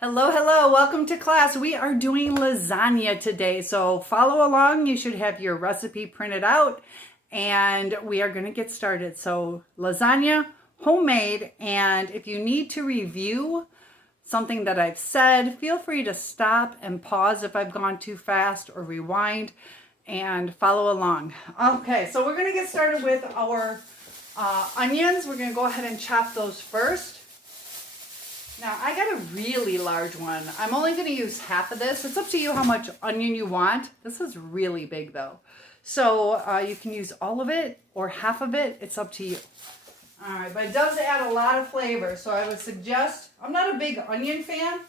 Hello, hello, welcome to class. We are doing lasagna today, so follow along. You should have your recipe printed out and we are going to get started. So lasagna, homemade, and if you need to review something that I've said, feel free to stop and pause if I've gone too fast or rewind and follow along. Okay, so we're going to get started with our onions. We're going to go ahead and chop those first. Now, I got a really large one. I'm only going to use half of this. It's up to you how much onion you want. This is really big, though. So you can use all of it or half of it. It's up to you. All right, but it does add a lot of flavor. So I would suggest, I'm not a big onion fan,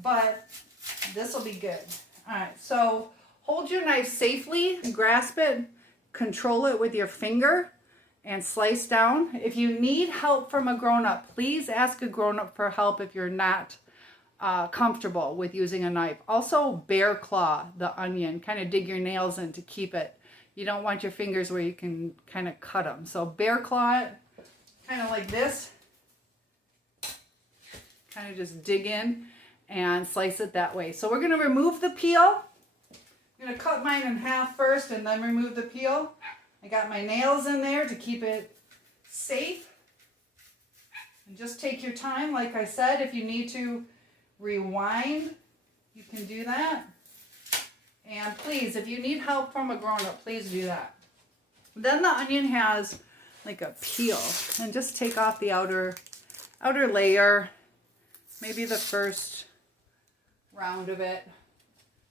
but this will be good. All right, so hold your knife safely, grasp it, control it with your finger, and slice down. If you need help from a grown-up, please ask a grown-up for help if you're not comfortable with using a knife. Also, bear claw the onion. Kind of dig your nails in to keep it. You don't want your fingers where you can kind of cut them. So bear claw it, kind of like this. Kind of just dig in and slice it that way. So we're going to remove the peel. I'm going to cut mine in half first and then remove the peel. I got my nails in there to keep it safe. And just take your time. Like I said, if you need to rewind, you can do that. And please, if you need help from a grown-up, please do that. Then the onion has like a peel. And just take off the outer layer. Maybe the first round of it.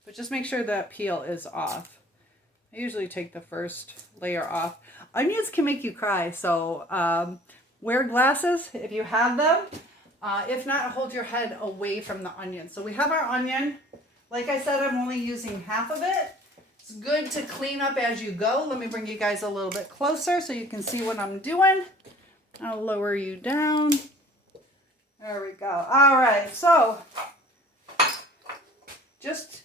But just make sure that peel is off. I usually take the first layer off. Onions can make you cry, so wear glasses if you have them. If not, hold your head away from the onion. So we have our onion. Like I said, I'm only using half of it. It's good to clean up as you go. Let me bring you guys a little bit closer so you can see what I'm doing. I'll lower you down. There we go. All right, so just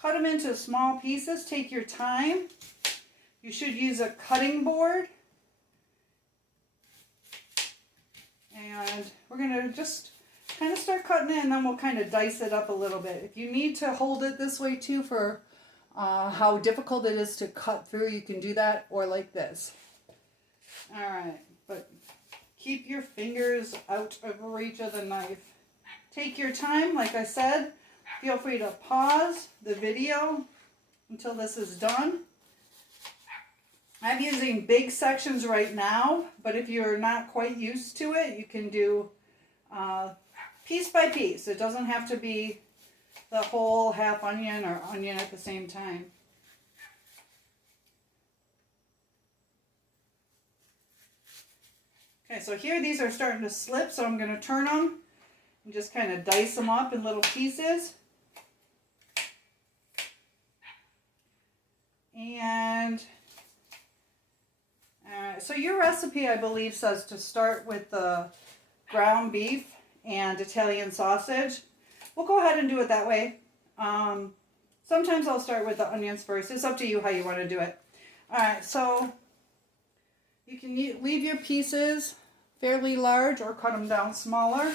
cut them into small pieces. Take your time. You should use a cutting board. And we're going to just kind of start cutting it, and then we'll kind of dice it up a little bit. If you need to hold it this way too for how difficult it is to cut through, you can do that, or like this. All right, but keep your fingers out of reach of the knife. Take your time, like I said. Feel free to pause the video until this is done. I'm using big sections right now, but if you're not quite used to it, you can do piece by piece. It doesn't have to be the whole half onion or onion at the same time. Okay, so here these are starting to slip, so I'm going to turn them and just kind of dice them up in little pieces. And so your recipe, I believe, says to start with the ground beef and Italian sausage. We'll go ahead and do it that way. Sometimes I'll start with the onions first. It's up to you how you want to do it. All right, so you can leave your pieces fairly large or cut them down smaller.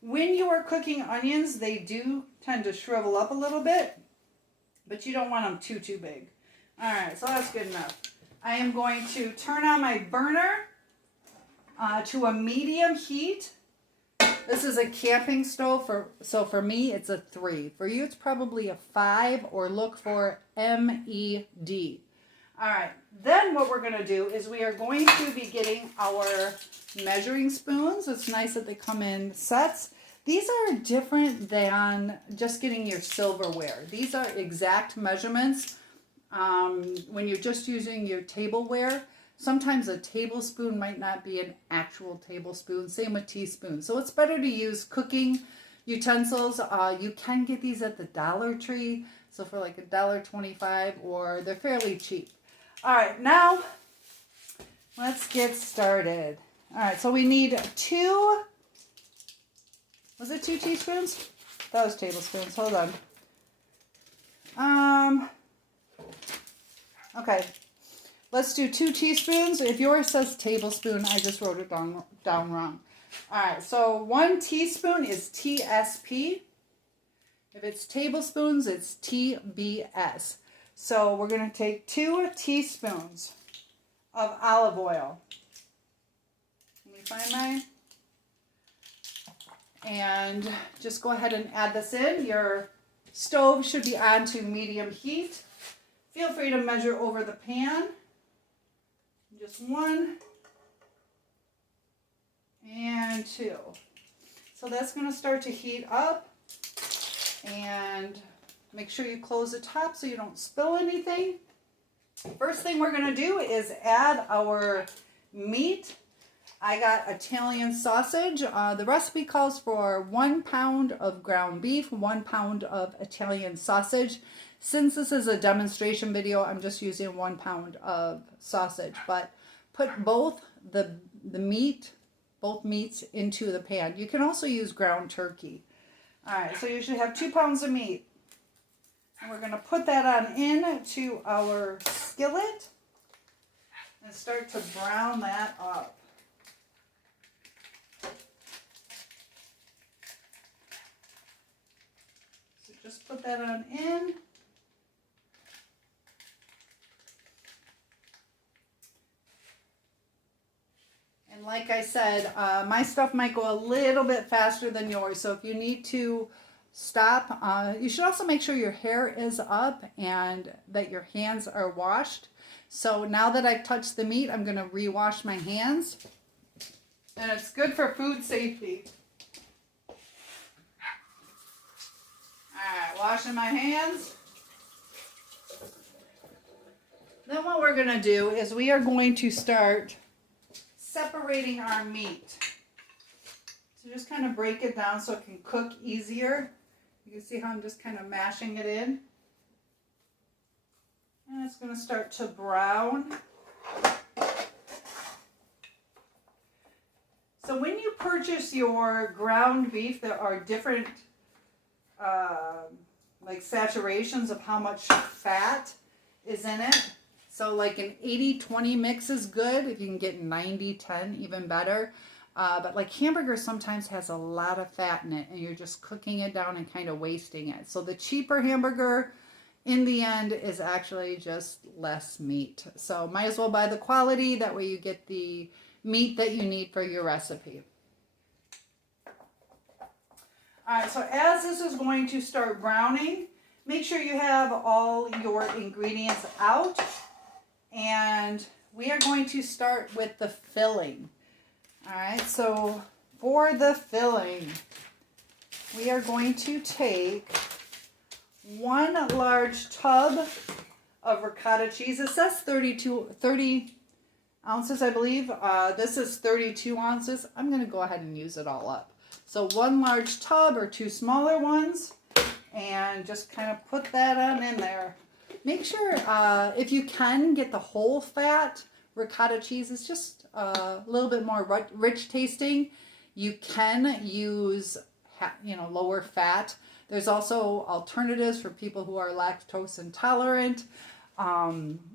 When you are cooking onions, they do tend to shrivel up a little bit, but you don't want them too big. All right, so that's good enough. I am going to turn on my burner to a medium heat. This is a camping stove, so for me it's a 3. For you it's probably a 5, or look for MED. All right, then what we're going to do is we are going to be getting our measuring spoons. It's nice that they come in sets. These are different than just getting your silverware. These are exact measurements. When you're just using your tableware, sometimes a tablespoon might not be an actual tablespoon. Same with teaspoons. So it's better to use cooking utensils. You can get these at the Dollar Tree. So for like $1.25, or they're fairly cheap. All right, now let's get started. All right, so we need 2, was it 2 teaspoons? That was tablespoons. Hold on. Okay, let's do 2 teaspoons. If yours says tablespoon, I just wrote it down wrong. All right, so 1 teaspoon is TSP. If it's tablespoons, it's TBS. So we're going to take 2 teaspoons of olive oil. Let me find mine. And just go ahead and add this in. Your stove should be on to medium heat. Feel free to measure over the pan. Just 1 and 2. So that's going to start to heat up. And make sure you close the top so you don't spill anything. First thing we're going to do is add our meat. I got Italian sausage. The recipe calls for 1 pound of ground beef, 1 pound of Italian sausage. Since this is a demonstration video, I'm just using 1 pound of sausage. But put both both meats into the pan. You can also use ground turkey. All right, so you should have 2 pounds of meat. And we're going to put that on into our skillet and start to brown that up. So just put that on in. And like I said, my stuff might go a little bit faster than yours. So if you need to stop, you should also make sure your hair is up and that your hands are washed. So now that I've touched the meat, I'm going to rewash my hands. And it's good for food safety. Alright, washing my hands. Then what we're going to do is we are going to start separating our meat. So just kind of break it down so it can cook easier. You can see how I'm just kind of mashing it in. And it's going to start to brown. So when you purchase your ground beef, there are different like saturations of how much fat is in it. So like an 80-20 mix is good. If you can get 90-10, even better. But like hamburger sometimes has a lot of fat in it and you're just cooking it down and kind of wasting it. So the cheaper hamburger in the end is actually just less meat. So might as well buy the quality. That way you get the meat that you need for your recipe. All right, so as this is going to start browning, make sure you have all your ingredients out. And we are going to start with the filling. All right, so for the filling, we are going to take 1 large tub of ricotta cheese. It says 30 ounces, I believe. This is 32 ounces. I'm going to go ahead and use it all up. So 1 large tub or 2 smaller ones, and just kind of put that on in there. Make sure, if you can, get the whole fat. Ricotta cheese is just a little bit more rich tasting. You can use, lower fat. There's also alternatives for people who are lactose intolerant.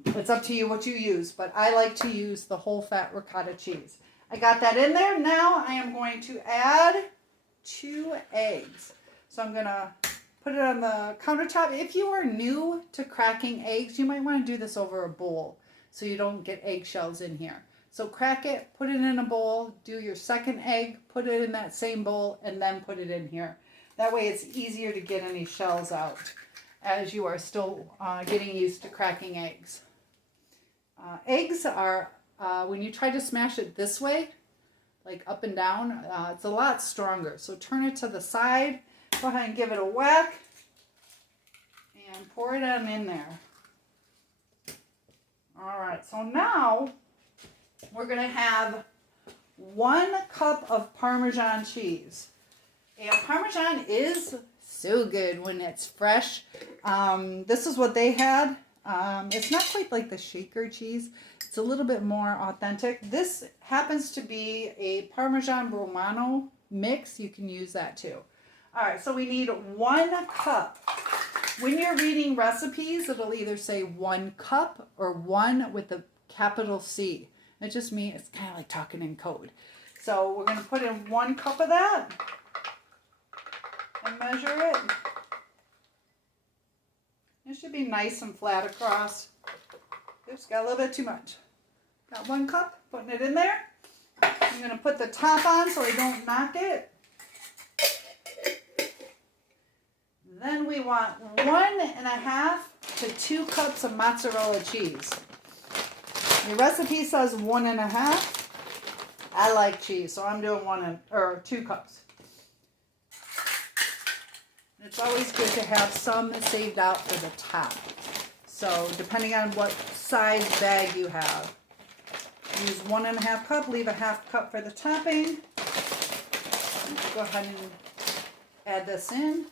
It's up to you what you use, but I like to use the whole fat ricotta cheese. I got that in there. Now I am going to add 2 eggs. So I'm going to put it on the countertop. If you are new to cracking eggs, you might want to do this over a bowl so you don't get eggshells in here. So crack it, put it in a bowl, do your second egg, put it in that same bowl, and then put it in here. That way it's easier to get any shells out as you are still getting used to cracking eggs. Eggs are, when you try to smash it this way, like up and down, it's a lot stronger. So turn it to the side. Go ahead and give it a whack and pour it on in there. All right, so now we're going to have 1 cup of Parmesan cheese. And Parmesan is so good when it's fresh. This is what they had. It's not quite like the shaker cheese. It's a little bit more authentic. This happens to be a Parmesan Romano mix. You can use that too. All right, so we need 1 cup. When you're reading recipes, it'll either say 1 cup or 1 with the capital C. It just means it's kind of like talking in code. So we're going to put in 1 cup of that and measure it. It should be nice and flat across. Oops, got a little bit too much. Got 1 cup, putting it in there. I'm going to put the top on so I don't knock it. Then we want 1.5 to 2 cups of mozzarella cheese. The recipe says 1.5. I like cheese, so I'm doing 2 cups. It's always good to have some saved out for the top. So depending on what size bag you have, use 1.5 cup, leave a 1/2 cup for the topping. Go ahead and add this in.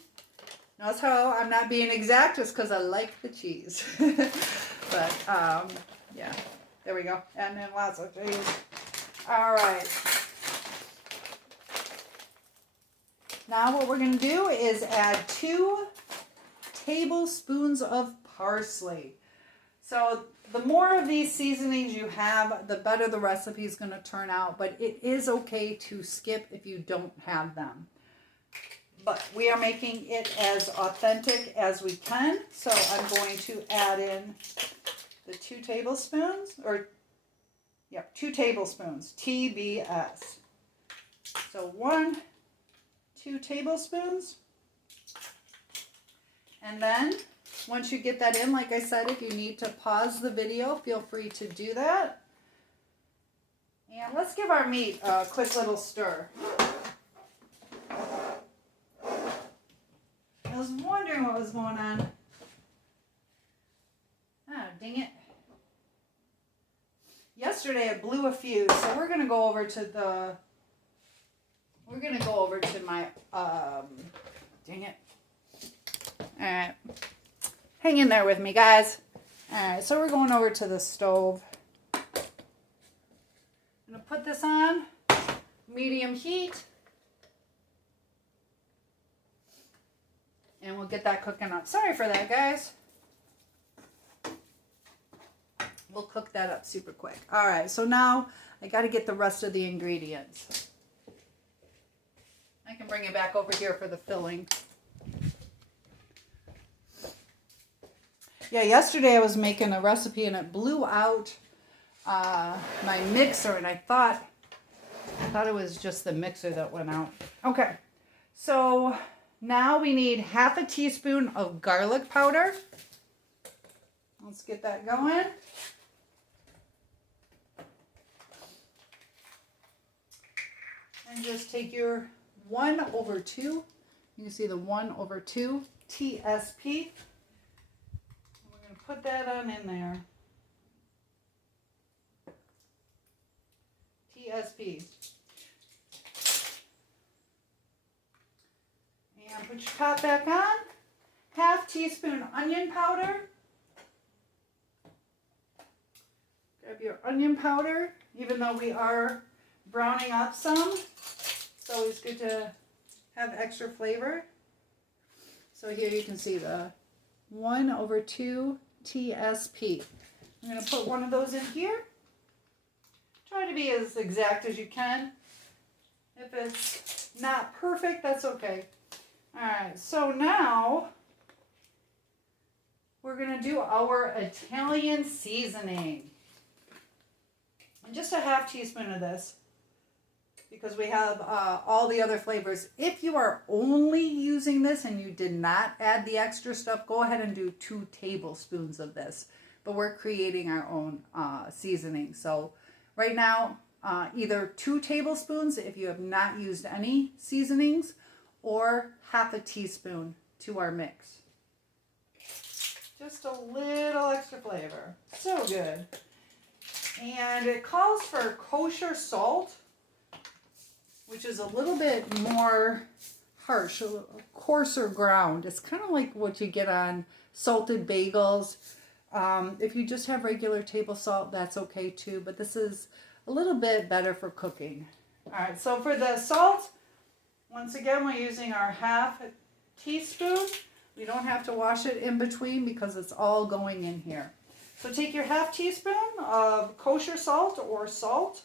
Notice how I'm not being exact just because I like the cheese. But yeah, there we go. And then lots of cheese. All right. Now what we're going to do is add 2 tablespoons of parsley. So the more of these seasonings you have, the better the recipe is going to turn out. But it is okay to skip if you don't have them. But we are making it as authentic as we can. So I'm going to add in the 2 tablespoons, 2 tablespoons, TBS. So 2 tablespoons. And then once you get that in, like I said, if you need to pause the video, feel free to do that. And let's give our meat a quick little stir. I was wondering what was going on. Ah, dang it. Yesterday it blew a fuse, so we're going to go over to my, dang it. Alright. Hang in there with me, guys. Alright, so we're going over to the stove. I'm going to put this on medium heat. And we'll get that cooking up. Sorry for that, guys. We'll cook that up super quick. All right, so now I got to get the rest of the ingredients. I can bring it back over here for the filling. Yeah, yesterday I was making a recipe and it blew out my mixer, and I thought it was just the mixer that went out. Okay, so now we need 1/2 teaspoon of garlic powder. Let's get that going. And just take your 1/2. You can see the 1/2 TSP. We're going to put that on in there. TSP. And put your top back on. 1/2 teaspoon onion powder. Grab your onion powder, even though we are browning up some. It's always good to have extra flavor. So here you can see the 1/2 TSP. I'm going to put one of those in here. Try to be as exact as you can. If it's not perfect, that's okay. Alright, so now we're going to do our Italian seasoning. And just a 1/2 teaspoon of this, because we have all the other flavors. If you are only using this and you did not add the extra stuff, go ahead and do 2 tablespoons of this. But we're creating our own seasoning. So right now, either 2 tablespoons if you have not used any seasonings, or 1/2 teaspoon to our mix. Just a little extra flavor. So good. And it calls for kosher salt, which is a little bit more harsh, a little coarser ground. It's kind of like what you get on salted bagels. If you just have regular table salt, that's okay too, but this is a little bit better for cooking. All right, so for the salt, once again, we're using our 1/2 teaspoon. We don't have to wash it in between because it's all going in here. So take your 1/2 teaspoon of kosher salt or salt,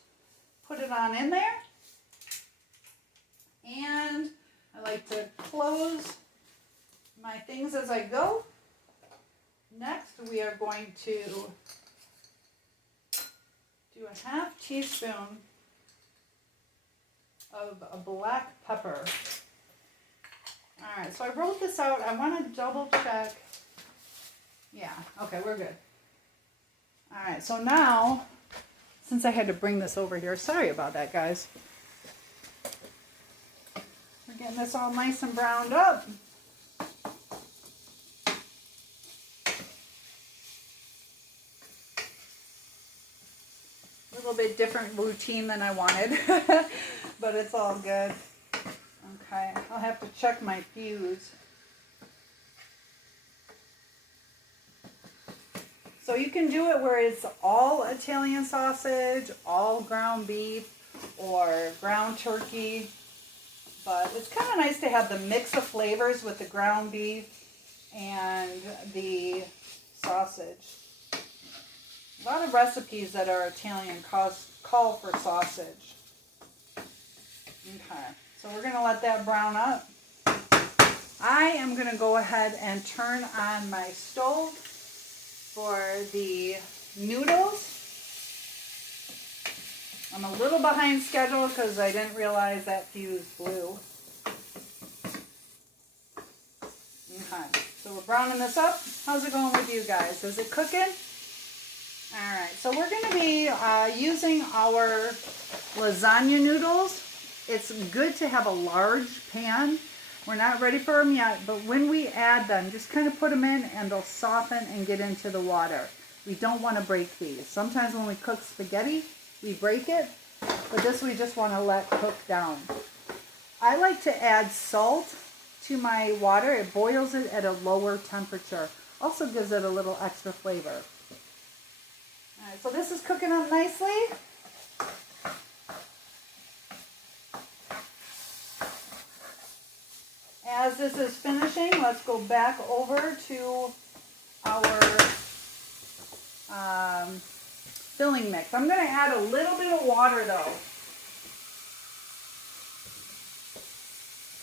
put it on in there. And I like to close my things as I go. Next, we are going to do a half teaspoon of a black pepper. All right, so I wrote this out. I want to double check. Yeah, okay, we're good. All right, so now, since I had to bring this over here, sorry about that, guys. We're getting this all nice and browned up. A little bit different routine than I wanted, but it's all good. Okay, I'll have to check my fuse. So you can do it where it's all Italian sausage, all ground beef, or ground turkey. But it's kind of nice to have the mix of flavors with the ground beef and the sausage. A lot of recipes that are Italian call for sausage. Okay, so we're going to let that brown up. I am going to go ahead and turn on my stove for the noodles. I'm a little behind schedule because I didn't realize that fuse blew. Okay, so we're browning this up. How's it going with you guys? Is it cooking? Alright, so we're going to be using our lasagna noodles. It's good to have a large pan. We're not ready for them yet, but when we add them, just kind of put them in and they'll soften and get into the water. We don't want to break these. Sometimes when we cook spaghetti, we break it, but this we just want to let cook down. I like to add salt to my water. It boils it at a lower temperature. Also gives it a little extra flavor. All right, so this is cooking up nicely. As this is finishing, let's go back over to our filling mix. I'm going to add a little bit of water though.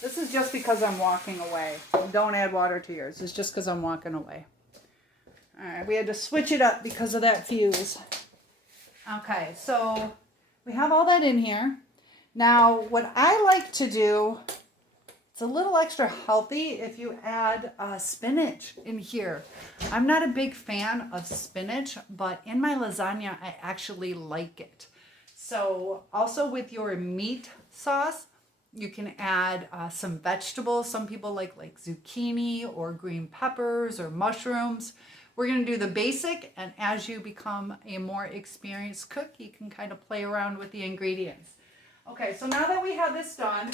This is just because I'm walking away. Don't add water to yours. It's just because I'm walking away. Alright, we had to switch it up because of that fuse. Okay, so we have all that in here. Now, what I like to do, it's a little extra healthy if you add spinach in here. I'm not a big fan of spinach, but in my lasagna, I actually like it. So also with your meat sauce, you can add some vegetables. Some people like zucchini or green peppers or mushrooms. We're going to do the basic, and as you become a more experienced cook, you can kind of play around with the ingredients. Okay, so now that we have this done,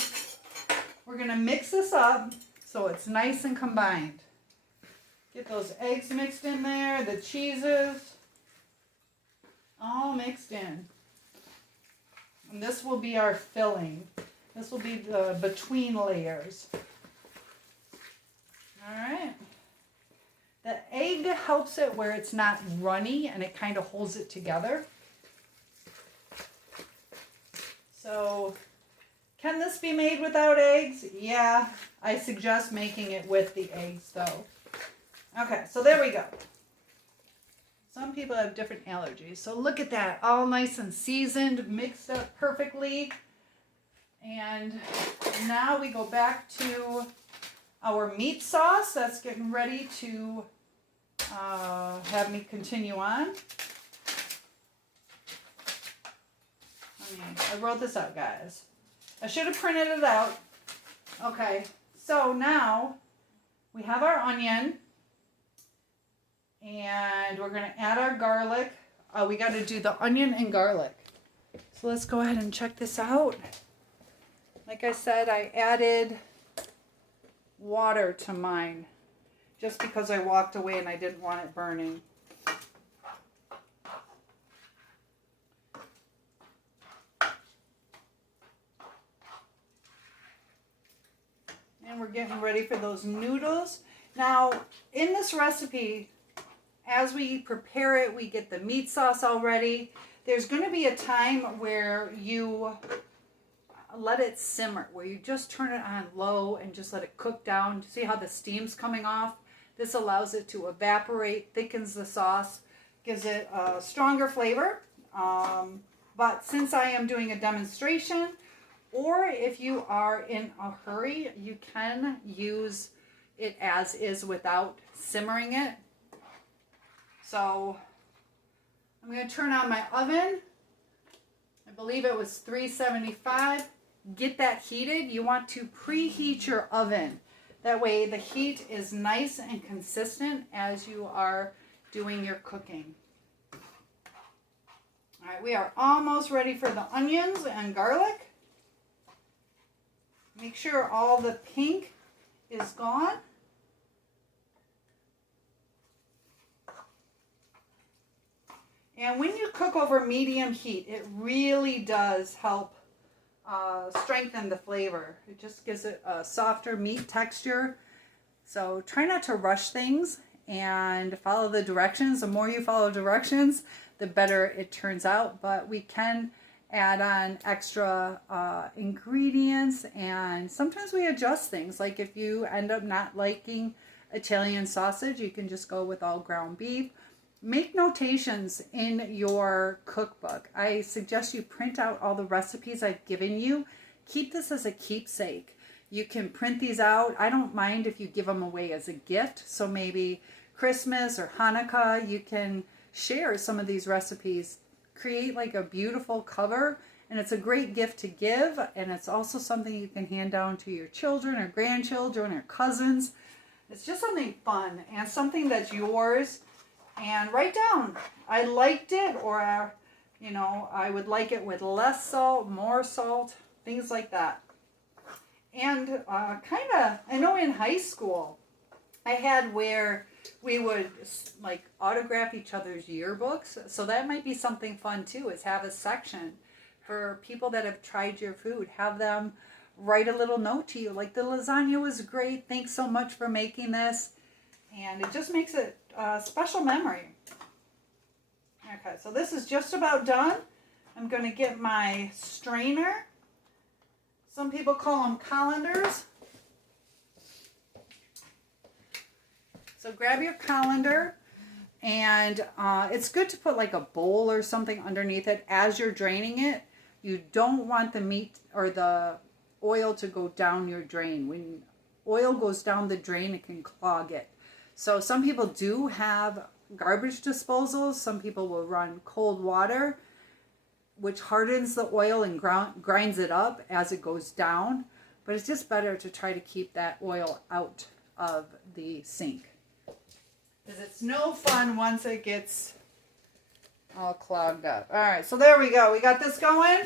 we're going to mix this up so it's nice and combined. Get those eggs mixed in there, the cheeses, all mixed in. And this will be our filling. This will be the between layers. All right. The egg helps it where it's not runny and it kind of holds it together. So, can this be made without eggs? Yeah, I suggest making it with the eggs though. Okay, so there we go. Some people have different allergies. So look at that, all nice and seasoned, mixed up perfectly. And now we go back to our meat sauce. That's getting ready to have me continue on. I wrote this out, guys. I should have printed it out. Okay, so now we have our onion. And we're going to add our garlic. We got to do the onion and garlic. So let's go ahead and check this out. Like I said, I added water to mine just because I walked away and I didn't want it burning. And we're getting ready for those noodles. Now, in this recipe, as we prepare it, we get the meat sauce all ready. There's going to be a time where you let it simmer, where you just turn it on low and just let it cook down. See how the steam's coming off? This allows it to evaporate, thickens the sauce, gives it a stronger flavor. But since I am doing a demonstration, or if you are in a hurry, you can use it as is without simmering it. So I'm going to turn on my oven. I believe it was 375. Get that heated. You want to preheat your oven. That way the heat is nice and consistent as you are doing your cooking. All right, we are almost ready for the onions and garlic. Make sure all the pink is gone. And when you cook over medium heat, it really does help strengthen the flavor. It just gives it a softer meat texture. So try not to rush things and follow the directions. The more you follow directions, the better it turns out. But we can add on extra ingredients, and sometimes we adjust things. Like if you end up not liking Italian sausage, you can just go with all ground beef. Make notations in your cookbook. I suggest you print out all the recipes I've given you. Keep this as a keepsake. You can print these out. I don't mind if you give them away as a gift. So maybe Christmas or Hanukkah, you can share some of these recipes. Create like a beautiful cover, and it's a great gift to give, and it's also something you can hand down to your children or grandchildren or cousins. It's just something fun and something that's yours. And write down, I liked it, or I would like it with less salt, more salt, things like that. And I know in high school, I had where we would like autograph each other's yearbooks. So that might be something fun too, is have a section for people that have tried your food. Have them write a little note to you, like the lasagna was great, thanks so much for making this. And it just makes it a special memory. Okay, so this is just about done. I'm going to get my strainer. Some people call them colanders. So grab your colander, and it's good to put like a bowl or something underneath it as you're draining it. You don't want the meat or the oil to go down your drain. When oil goes down the drain, it can clog it. So some people do have garbage disposals. Some people will run cold water, which hardens the oil and grinds it up as it goes down. But it's just better to try to keep that oil out of the sink, because it's no fun once it gets all clogged up. All right, so there we go. We got this going.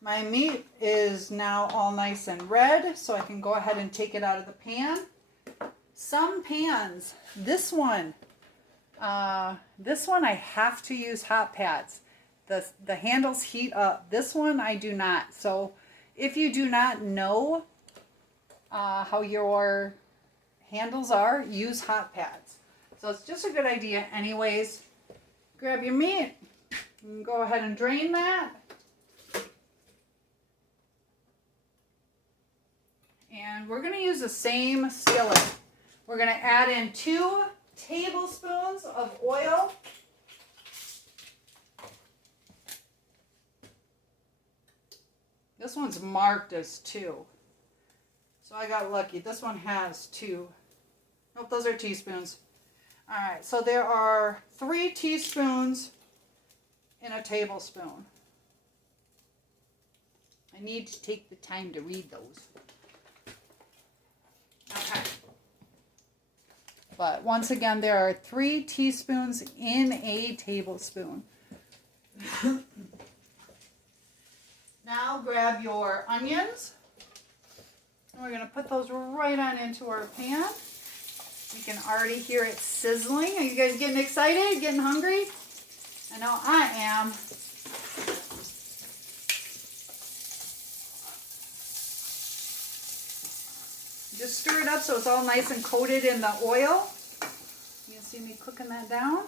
My meat is now all nice and red, so I can go ahead and take it out of the pan. Some pans, this one I have to use hot pads. The handles heat up. This one I do not. So if you do not know how your handles are, use hot pads. So it's just a good idea anyways. Grab your meat and go ahead and drain that. And we're going to use the same skillet. We're going to add in 2 tablespoons of oil. This one's marked as 2. So I got lucky. This one has 2. Nope, those are teaspoons. All right, so there are 3 teaspoons in a tablespoon. I need to take the time to read those. Okay. But once again, there are 3 teaspoons in a tablespoon. Now grab your onions. And we're going to put those right on into our pan. You can already hear it sizzling. Are you guys getting excited? Getting hungry? I know I am. Just stir it up so it's all nice and coated in the oil. You can see me cooking that down.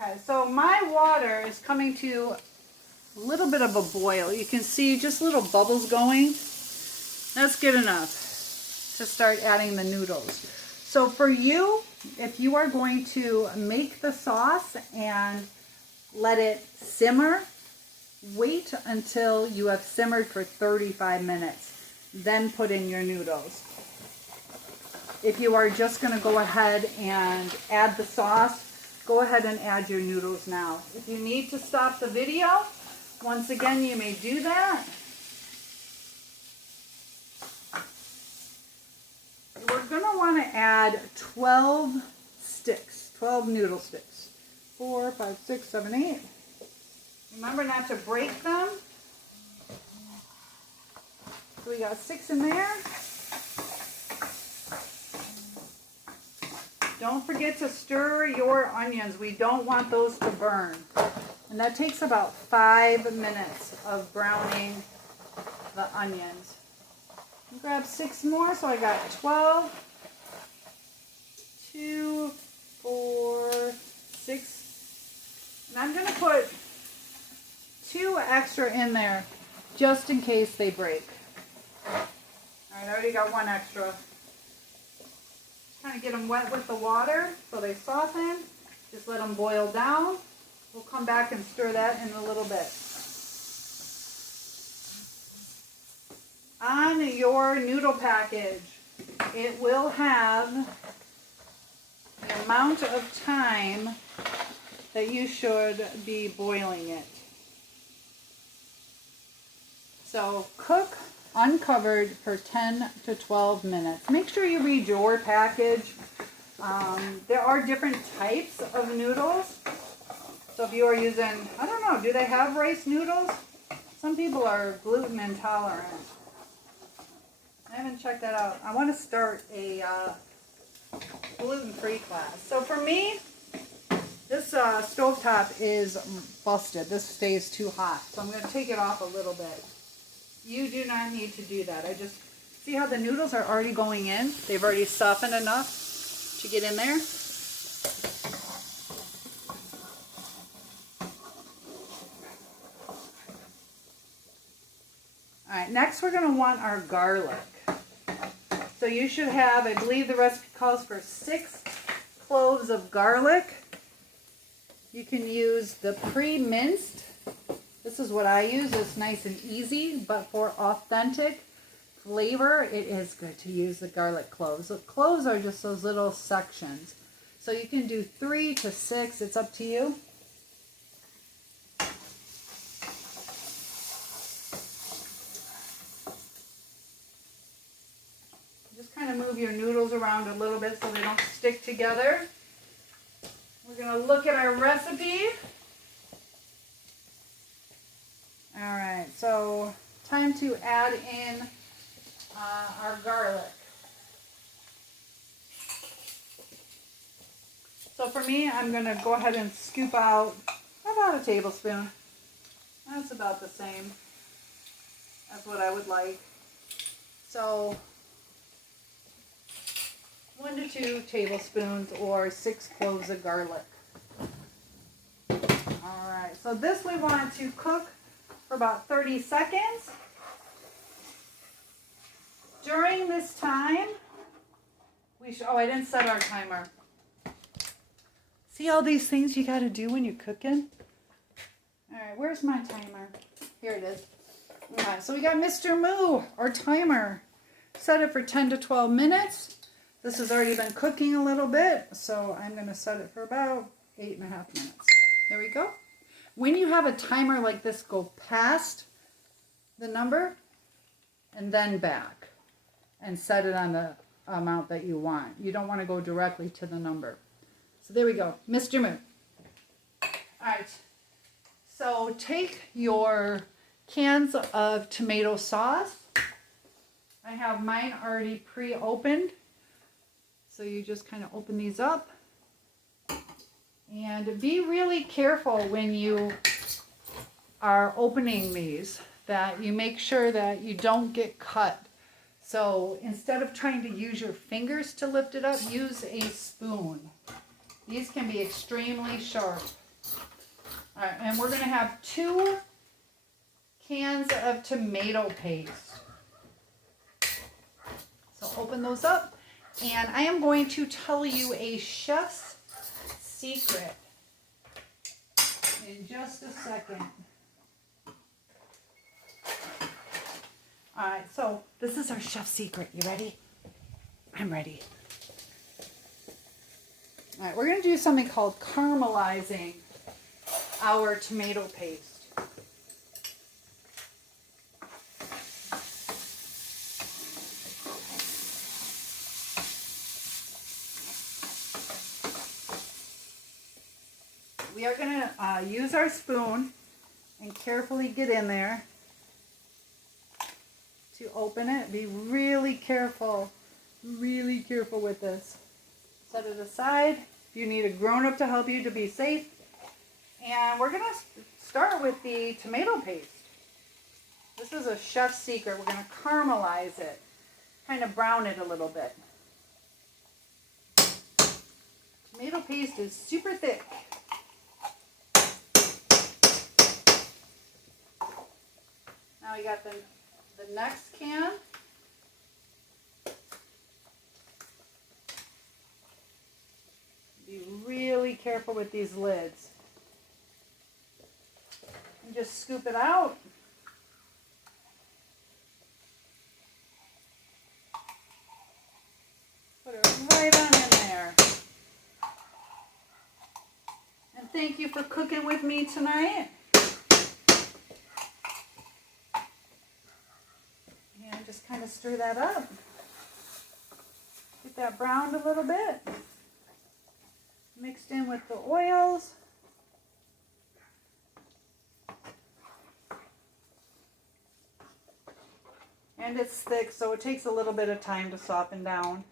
Okay, so my water is coming to a little bit of a boil. You can see just little bubbles going. That's good enough to start adding the noodles. So for you, if you are going to make the sauce and let it simmer, wait until you have simmered for 35 minutes. Then put in your noodles. If you are just going to go ahead and add the sauce, go ahead and add your noodles now. If you need to stop the video, once again, you may do that. We're going to want to add 12 sticks, 12 noodle sticks. 4, 5, 6, 7, 8. Remember not to break them. So we got 6 in there. Don't forget to stir your onions. We don't want those to burn. And that takes about 5 minutes of browning the onions. Grab 6 more, so I got 12, 2, 4, 6. And I'm going to put 2 extra in there just in case they break. All right, I already got 1 extra. Kind of get them wet with the water so they soften. Just let them boil down. We'll come back and stir that in a little bit. On your noodle package, it will have the amount of time that you should be boiling it. So cook uncovered for 10 to 12 minutes. Make sure you read your package. There are different types of noodles. So if you are using, I don't know, do they have rice noodles? Some people are gluten intolerant. I haven't checked that out. I want to start a gluten-free class. So for me, this stovetop is busted. This stays too hot. So I'm going to take it off a little bit. You do not need to do that. I just see how the noodles are already going in. They've already softened enough to get in there. All right, next we're going to want our garlic. So you should have, I believe the recipe calls for 6 cloves of garlic. You can use the pre-minced. This is what I use. It's nice and easy, but for authentic flavor, it is good to use the garlic cloves. The cloves are just those little sections. So you can do 3 to 6. It's up to you. Just kind of move your noodles around a little bit so they don't stick together. We're going to look at our recipe. All right, so time to add in our garlic. So for me, I'm going to go ahead and scoop out about a tablespoon. That's about the same as what I would like. So 1 to 2 tablespoons or 6 cloves of garlic. All right, so this we want to cook for about 30 seconds. During this time, we should, I didn't set our timer. See all these things you got to do when you're cooking? All right, where's my timer? Here it is. All right, so we got Mr. Moo, our timer. Set it for 10 to 12 minutes. This has already been cooking a little bit, so I'm going to set it for about 8.5 minutes. There we go. When you have a timer like this, go past the number and then back and set it on the amount that you want. You don't want to go directly to the number. So there we go, Mr. Moo. All right, so take your cans of tomato sauce. I have mine already pre-opened. So you just kind of open these up. And be really careful when you are opening these, that you make sure that you don't get cut. So instead of trying to use your fingers to lift it up, use a spoon. These can be extremely sharp. All right, and we're going to have 2 cans of tomato paste. So open those up, and I am going to tell you a chef's secret in just a second. All right, so this is our chef's secret. You ready? I'm ready. All right, we're going to do something called caramelizing our tomato paste. We are going to use our spoon and carefully get in there to open it. Be really careful with this. Set it aside. If you need a grown-up to help you to be safe. And we're going to start with the tomato paste. This is a chef's secret. We're going to caramelize it, kind of brown it a little bit. Tomato paste is super thick. Now we got the next can. Be really careful with these lids. And just scoop it out. Put it right on in there. And thank you for cooking with me tonight. And just kind of stir that up. Get that browned a little bit. Mixed in with the oils. And it's thick, so it takes a little bit of time to soften down.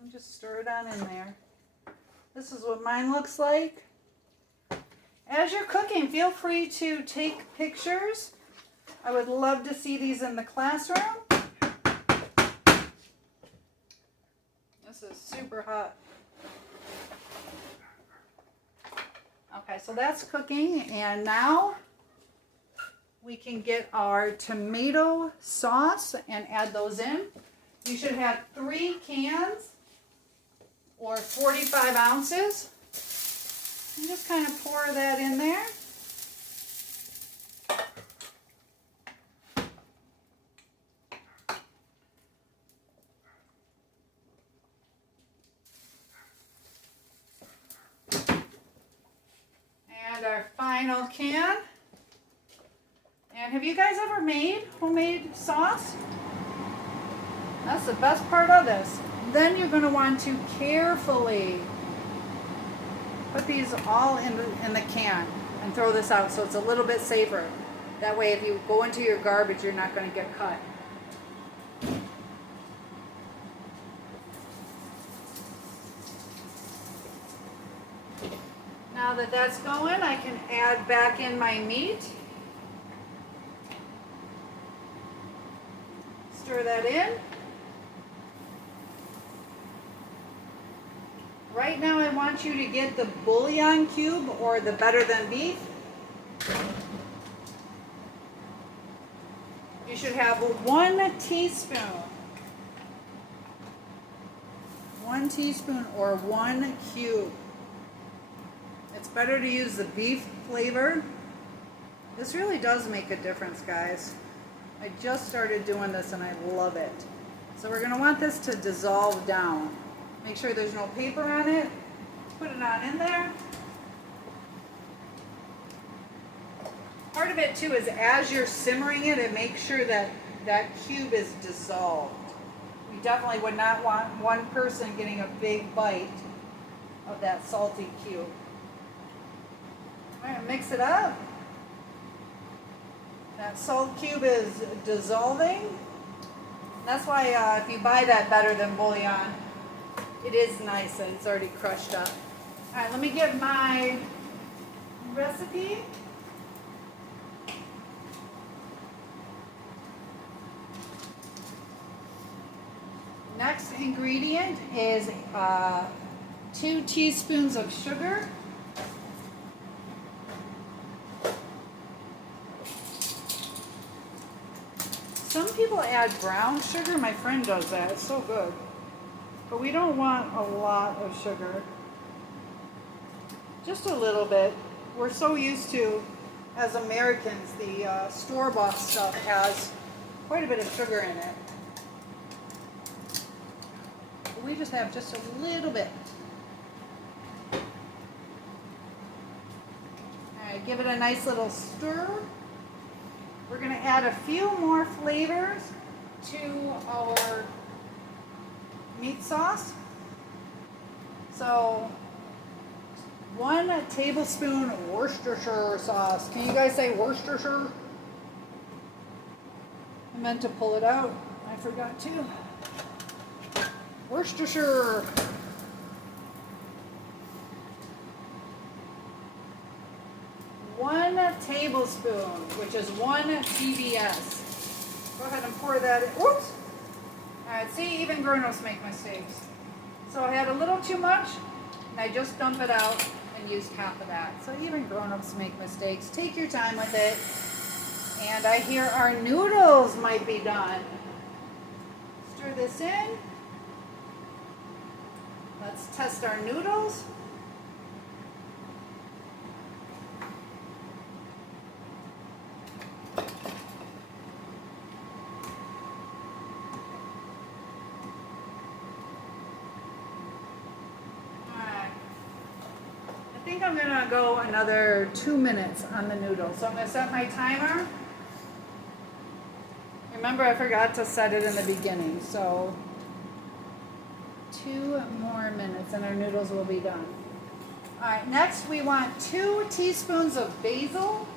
And just stir it on in there. This is what mine looks like. As you're cooking, feel free to take pictures. I would love to see these in the classroom. This is super hot. Okay, so that's cooking, and now we can get our tomato sauce and add those in. You should have 3 cans or 45 ounces. And just kind of pour that in there. And our final can. And have you guys ever made homemade sauce? That's the best part of this. Then you're going to want to carefully put these all in the can and throw this out so it's a little bit safer. That way if you go into your garbage, you're not going to get cut. Now that that's going, I can add back in my meat. Stir that in. Right now I want you to get the bouillon cube or the better than beef. You should have 1 teaspoon. 1 teaspoon or 1 cube. It's better to use the beef flavor. This really does make a difference, guys. I just started doing this and I love it. So we're going to want this to dissolve down. Make sure there's no paper on it. Put it on in there. Part of it too is as you're simmering it, and make sure that that cube is dissolved. You definitely would not want one person getting a big bite of that salty cube. All right, mix it up. That salt cube is dissolving. That's why if you buy that better than bouillon, it is nice and it's already crushed up. All right, let me get my recipe. next ingredient is 2 teaspoons of sugar. Some people add brown sugar. My friend does that. It's so good. But we don't want a lot of sugar. Just a little bit. We're so used to, as Americans, the store-bought stuff has quite a bit of sugar in it. But we just have just a little bit. Alright, give it a nice little stir. We're going to add a few more flavors to our meat sauce. So 1 tablespoon Worcestershire sauce. Can you guys say Worcestershire? I meant to pull it out. I forgot to. Worcestershire. 1 tablespoon, which is 1 TBS. Go ahead and pour that in. Whoops! Alright, see, even grown-ups make mistakes. So I had a little too much, and I just dump it out and used half of that. So even grown-ups make mistakes. Take your time with it. And I hear our noodles might be done. Stir this in. Let's test our noodles. I think I'm gonna go another 2 minutes on the noodles. So I'm gonna set my timer. Remember, I forgot to set it in the beginning, so 2 more minutes and our noodles will be done. All right, next we want 2 teaspoons of basil.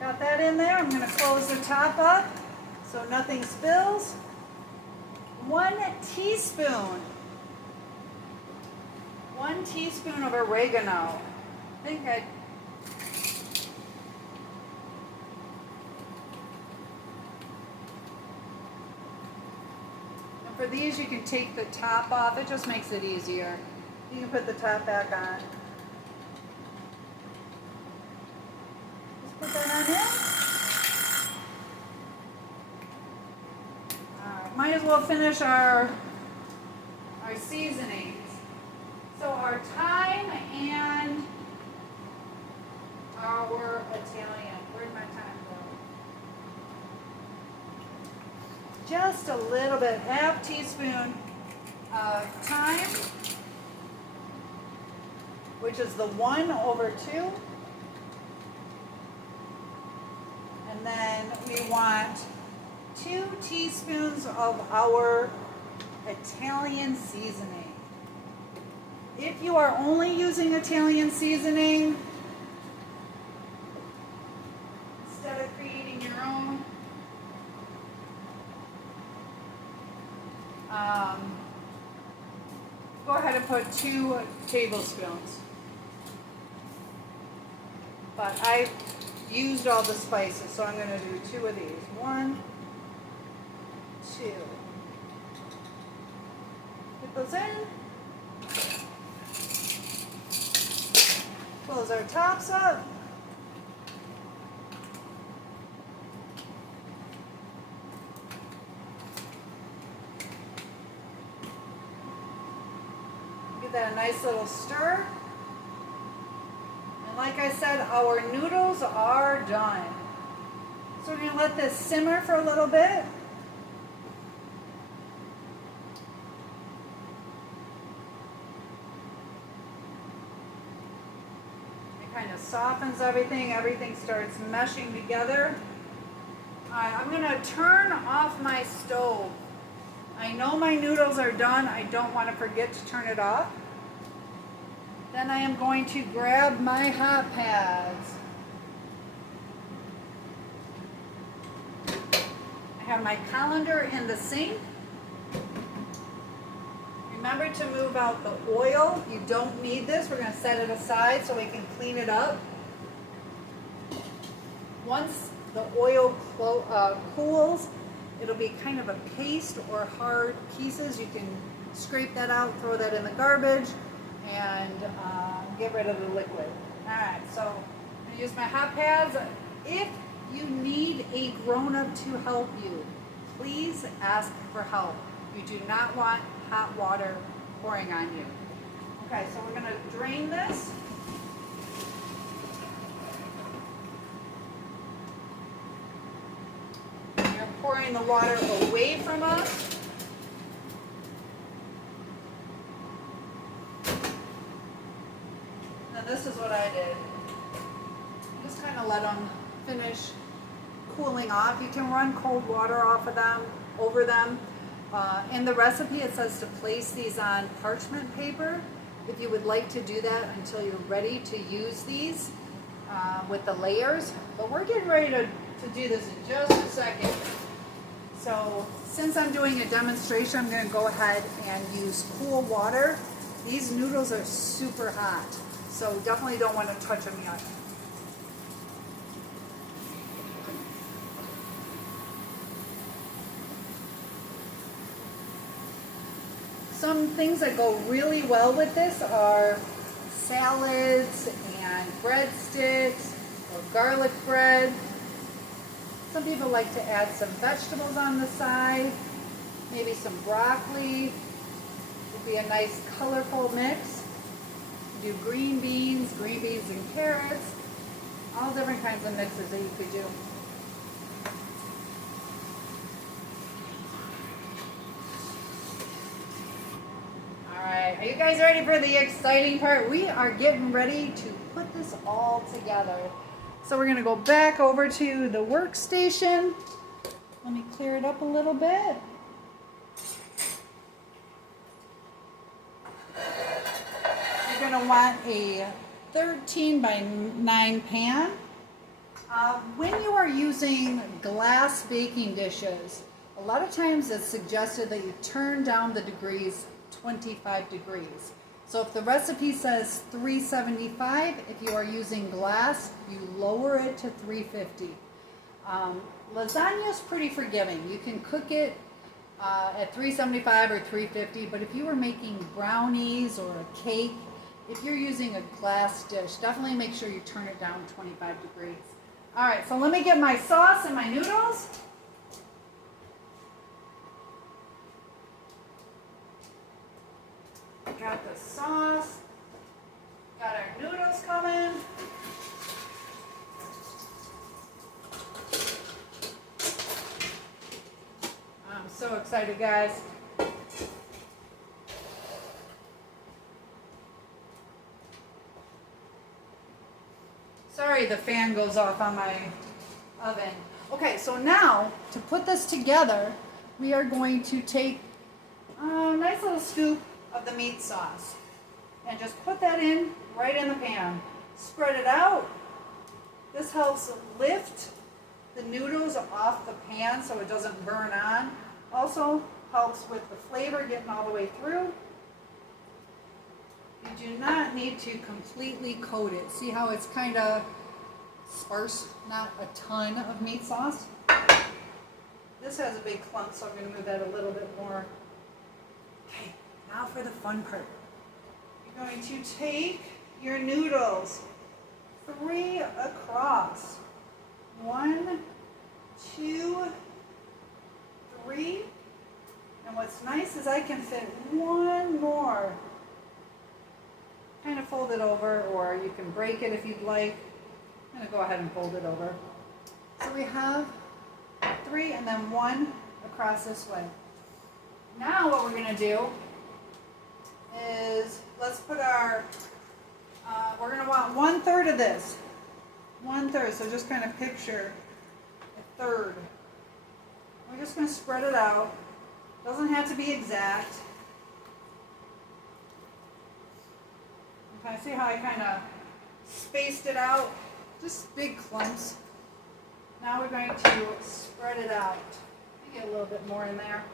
Got that in there. I'm going to close the top up so nothing spills. 1 teaspoon. 1 teaspoon of oregano. I think I... And for these, you can take the top off. It just makes it easier. You can put the top back on. Put that on in. Might as well finish our seasonings. So our thyme and our Italian. Where'd my thyme go? Just a little bit, half teaspoon of thyme, which is the 1/2. And then we want 2 teaspoons of our Italian seasoning. If you are only using Italian seasoning, instead of creating your own, go ahead and put 2 tablespoons. But I used all the spices, so I'm going to do 2 of these. 1, 2. Put those in. Close our tops up. Give that a nice little stir. Like I said, our noodles are done. So we're going to let this simmer for a little bit. It kind of softens everything. Everything starts meshing together. All right, I'm going to turn off my stove. I know my noodles are done. I don't want to forget to turn it off. Then I am going to grab my hot pads. have my colander in the sink. Remember to move out the oil. You don't need this. We're going to set it aside so we can clean it up. Once the oil cools, it'll be kind of a paste or hard pieces. You can scrape that out, throw that in the garbage, and get rid of the liquid. All right, so I'm going to use my hot pads. If you need a grown-up to help you, please ask for help. You do not want hot water pouring on you. Okay, so we're going to drain this. You're pouring the water away from us. And this is what I did. Just kind of let them finish cooling off. You can run cold water off of them, over them. In the recipe it says to place these on parchment paper if you would like to do that until you're ready to use these with the layers. But we're getting ready to do this in just a second. So since I'm doing a demonstration, I'm going to go ahead and use cool water. These noodles are super hot, so definitely don't want to touch them yet. Some things that go really well with this are salads and breadsticks or garlic bread. Some people like to add some vegetables on the side, maybe some broccoli. Would be a nice colorful mix. Do green beans and carrots, all different kinds of mixes that you could do. Are you guys ready for the exciting part? We are getting ready to put this all together. So we're going to go back over to the workstation. Let me clear it up a little bit. You're going to want a 13 by 9 pan. When you are using glass baking dishes, a lot of times it's suggested that you turn down the degrees 25 degrees. So if the recipe says 375, if you are using glass, you lower it to 350. Lasagna is pretty forgiving. You can cook it at 375 or 350, but if you were making brownies or a cake, if you're using a glass dish, definitely make sure you turn it down 25 degrees. All right, so let me get my sauce and my noodles. Got the sauce, got our noodles coming. I'm so excited, guys. Sorry, the fan goes off on my oven. Okay, so now to put this together, we are going to take a nice little scoop of the meat sauce and just put that in right in the pan. Spread it out. This helps lift the noodles off the pan so it doesn't burn on. Also helps with the flavor getting all the way through. You do not need to completely coat it. See how it's kind of sparse, not a ton of meat sauce? This has a big clump, so I'm going to move that a little bit more. Okay. Now for the fun part. You're going to take your noodles 3 across. 1, 2, 3. And what's nice is I can fit one more. Kind of fold it over, or you can break it if you'd like. I'm going to go ahead and fold it over. So we have 3 and then 1 across this way. Now what we're going to do is let's put our, we're going to want 1/3 of this. 1/3, so just kind of picture a third. We're just going to spread it out. Doesn't have to be exact. Okay, see how I kind of spaced it out? Just big clumps. Now we're going to spread it out. Get a little bit more in there.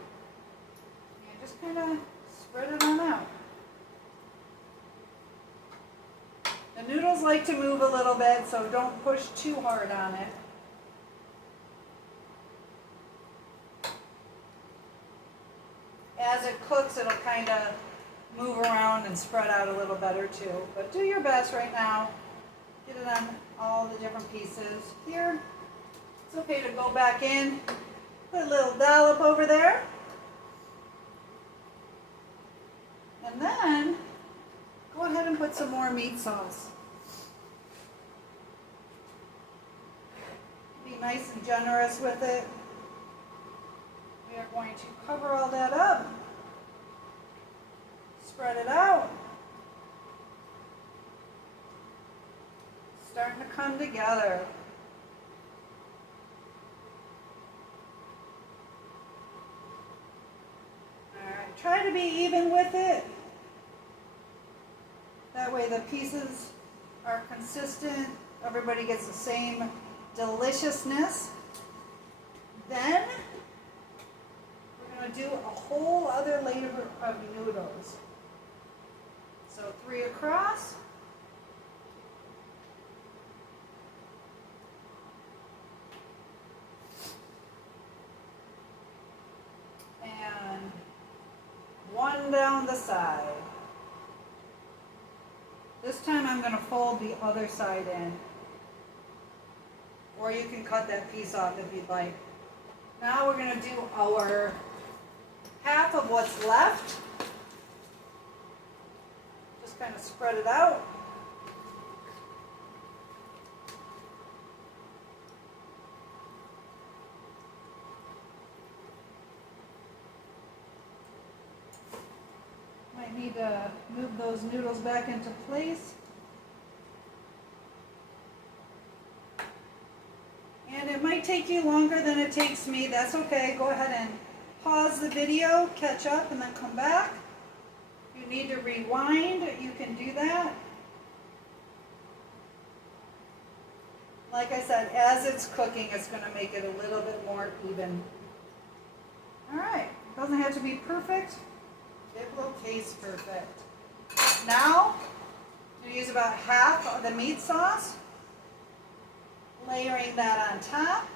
And just kind of spread it on out. The noodles like to move a little bit, so don't push too hard on it. As it cooks, it'll kind of move around and spread out a little better too. But do your best right now. Get it on all the different pieces. Here, it's okay to go back in, put a little dollop over there. And then, go ahead and put some more meat sauce. Be nice and generous with it. We are going to cover all that up. Spread it out. Starting to come together. Alright, try to be even with it. That way the pieces are consistent. Everybody gets the same deliciousness. Then we're going to do a whole other layer of noodles. So 3 across. And 1 down the side. This time I'm going to fold the other side in. Or you can cut that piece off if you'd like. Now we're going to do our half of what's left. Just kind of spread it out. Might need to move those noodles back into place. And it might take you longer than it takes me. That's okay. Go ahead and pause the video, catch up, and then come back. If you need to rewind, you can do that. Like I said, as it's cooking, it's going to make it a little bit more even. All right. Doesn't have to be perfect. It will taste perfect. Now, I'm going to use about half of the meat sauce. Layering that on top.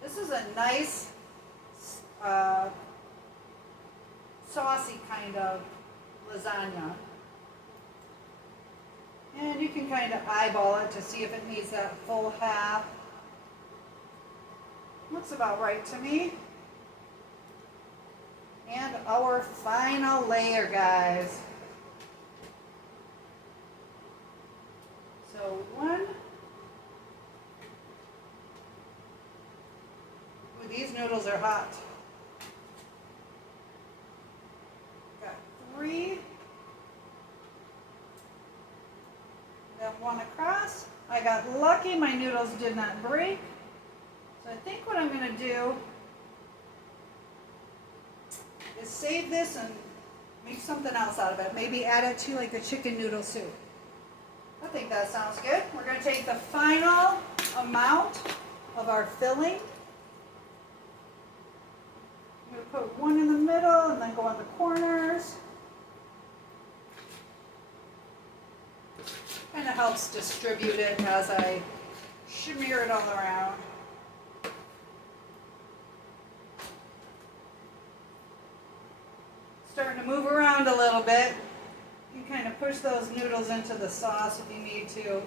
This is a nice saucy kind of lasagna. And you can kind of eyeball it to see if it needs that full half. Looks about right to me. And our final layer, guys. So 1. These noodles are hot. Got 3. Got 1 across. I got lucky, my noodles did not break. So I think what I'm going to do is save this and make something else out of it. Maybe add it to like a chicken noodle soup. I think that sounds good. We're going to take the final amount of our filling. I'm going to put 1 in the middle and then go on the corners. Kind of helps distribute it as I smear it all around. Starting to move around a little bit. You can kind of push those noodles into the sauce if you need to.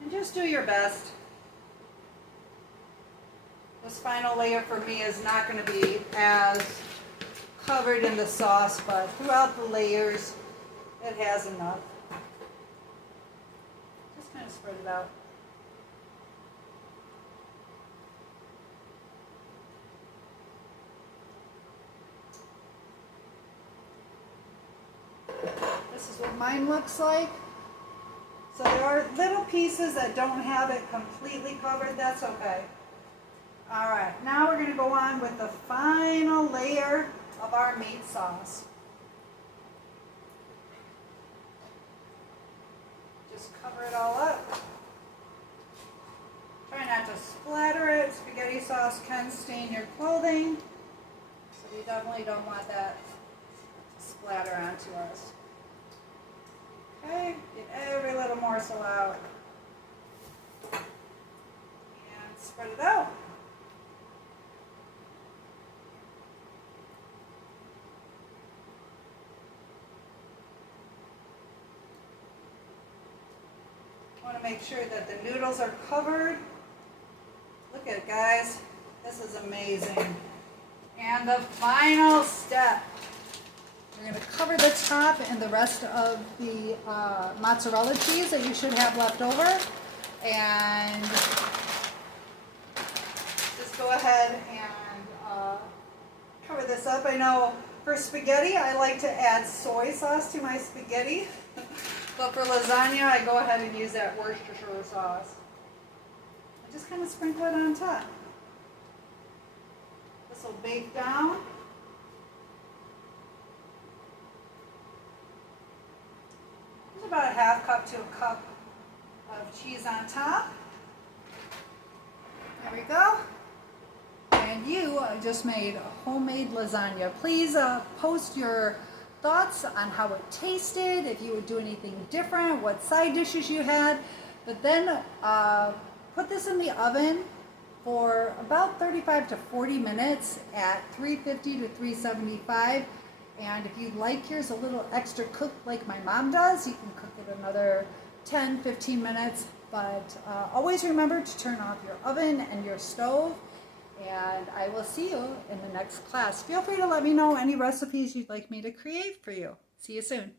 And just do your best. This final layer for me is not going to be as covered in the sauce, but throughout the layers, it has enough. Just kind of spread it out. This is what mine looks like. So there are little pieces that don't have it completely covered. That's okay. All right, now we're going to go on with the final layer of our meat sauce. Just cover it all up. sauce can stain your clothing, so we definitely don't want that to splatter onto us. Okay, get every little morsel out and spread it out. Want to make sure that the noodles are covered. Look at it, guys. This is amazing. And the final step. We're going to cover the top and the rest of the mozzarella cheese that you should have left over. And just go ahead and cover this up. I know for spaghetti, I like to add soy sauce to my spaghetti. But for lasagna, I go ahead and use that Worcestershire sauce. I just kind of sprinkle it on top. This will bake down. There's about a half cup to a cup of cheese on top. There we go. And you just made a homemade lasagna. Please post your thoughts on how it tasted, if you would do anything different, what side dishes you had. But then put this in the oven for about 35 to 40 minutes at 350 to 375. And if you'd like yours a little extra cooked like my mom does, you can cook it another 10, 15 minutes. But always remember to turn off your oven and your stove. And I will see you in the next class. Feel free to let me know any recipes you'd like me to create for you. See you soon.